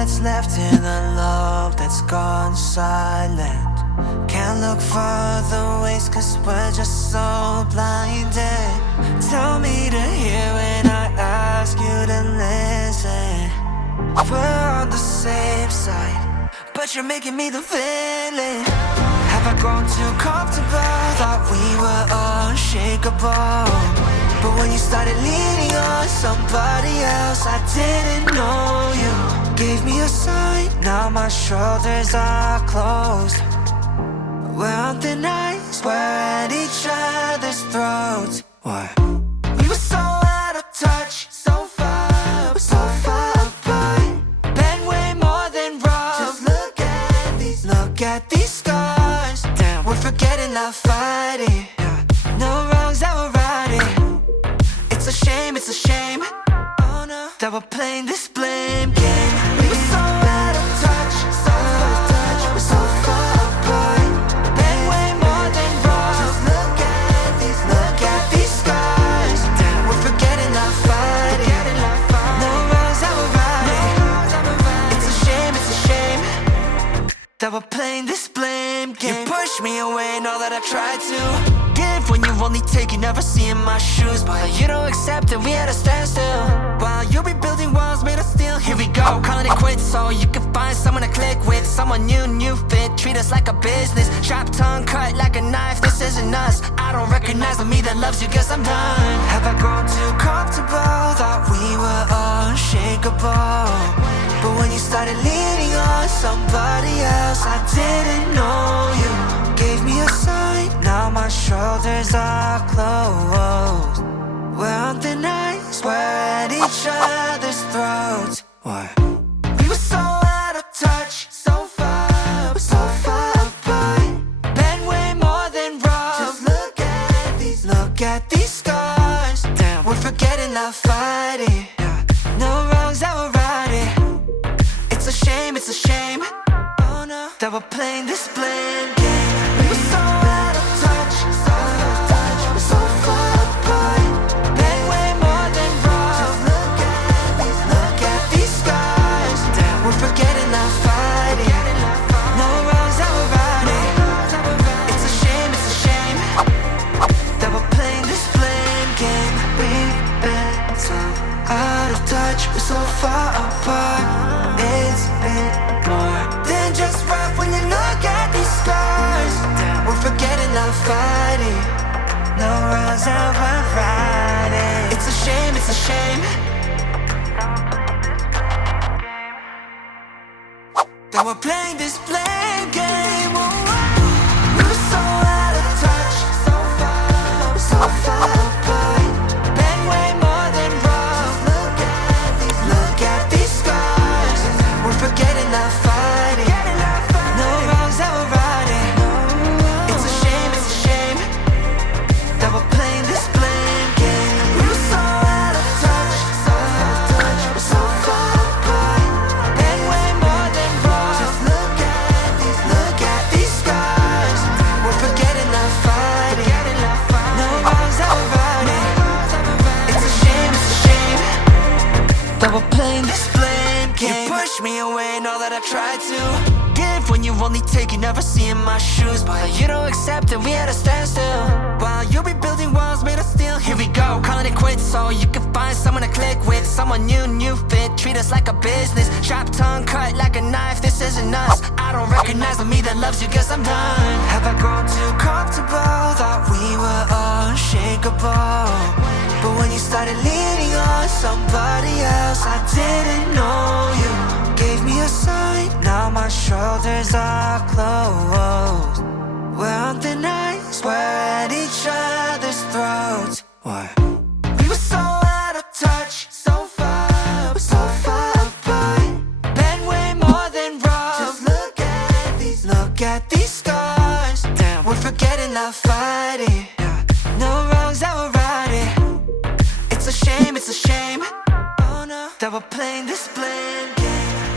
that's left in the love that's gone silent. Can't look further ways cause we're just so blinded. Tell me to hear when I ask you to listen. We're on the safe side, but you're making me the villain. Have I grown too comfortable? Thought we were unshakable, but when you started leaning on somebody else, I didn't know you. Gave me a sign, now my shoulders are closed. We're on thin ice, we're at each other's throats. What? We were so out of touch, so far apart. Been way more than rough. Just look at these scars. Damn, we're forgetting, not fighting. No wrongs that we're righting. It's a shame, oh no, that we're playing this blame game. We were so out of touch, so far apart. Been way more than rough. Just look at these scars. Damn, we're forgetting, not fighting. No wrongs that we're righting. It's a shame that we're playing this blame game. You push me away and all that I tried to give when you only take, you never see in my shoes. But you don't accept it, we had a standstill. While you'll be building walls made of steel. Here we go, calling it quits so you can find someone to click with. Someone new fit, treat us like a business. Sharp tongue cut like a knife, this isn't us. I don't recognize the me that loves you, guess I'm done. Have I grown too comfortable? Thought we were unshakable, but when you started leaning on somebody else, I didn't know you. Gave me a sign, now my shoulders are closed. We're on thin ice, we're at each other's throats. What? We were so out of touch, so far apart. Been way more than rough. Just look at these scars. Damn, we're forgetting, not fighting. No wrongs that we're righting. It's a shame, oh no, that we're playing this blame game. We were so out of touch, so far apart. Been way more than rough. Just look at these scars. Damn, we're forgetting, not fighting. No wrongs that we're righting. It's a shame that we're playing this blame game. We've been so out of touch, we're so far apart. It's been more than just rough when you look at these scars. We're forgetting, not fighting. No wrongs that we're righting. It's a shame that we're playing this blame game. We were so out of touch, so far apart. Been way more than rough. Look at these scars. We're forgetting, not fighting. No wrongs that we're righting. It's a shame that we're playing this blame game. We were so out of touch, so far apart. Been way more than rough. Just look at these scars. We're forgetting, not fighting. No wrongs that we're righting. It's a shame that we're playing this blame game. You push me away and all that I tried to give when you only take, you never see in my shoes. But you don't accept it, we had a standstill. While you'll be building walls made of steel. Here we go, calling it quits so you can find someone to click with. Someone new fit, treat us like a business. Sharp tongue cut like a knife, this isn't us. I don't recognize the me that loves you, guess I'm done. Have I grown too comfortable? Thought we were unshakable, but when you started leaning on somebody else, I didn't know you. Gave me a sign, now my shoulders are closed. We're on thin ice, we're at each other's throats. What? We were so out of touch, so far apart. Been way more than rough. Just look at these scars. Damn, we're forgetting, not fighting. No wrongs that we're righting. It's a shame, oh no, that we're playing this blame game.